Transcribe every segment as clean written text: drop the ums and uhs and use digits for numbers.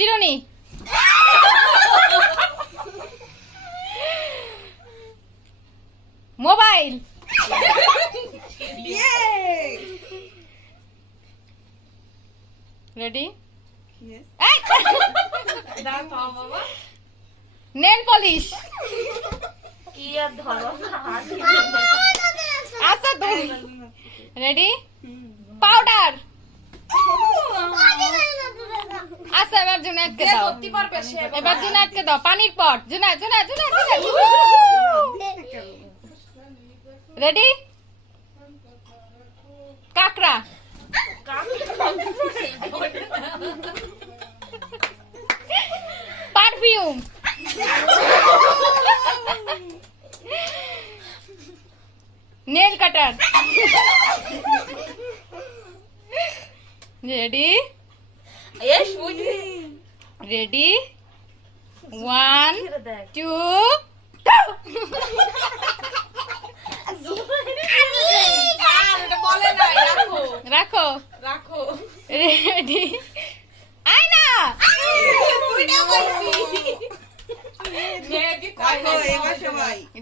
চিরুনি। Mobile. Ready? Nail polish. আচ্ছা ready? Powder. আচ্ছা এবার জুনায়েদকে দাও, এবার জুনায়েদকে দাও। পানির পট। জুনায়েদ জুনায়েদ জুনায়েদ রেডি? কাকড়া। পারফিউম। নেল কাটার। রেডি? রেডি? 1 2 রাখো রাখো। রেডি? আয়না।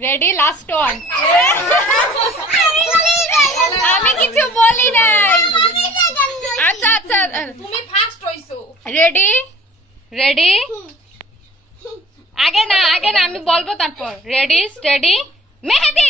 রেডি? Last one. আমি কিছু বলি নাই। আচ্ছা আচ্ছা তুমি ফার্স্ট হইছো। রেডি? রেডি? আগে না আমি বলবো তারপর। রেডি স্টেডি মেহেদি।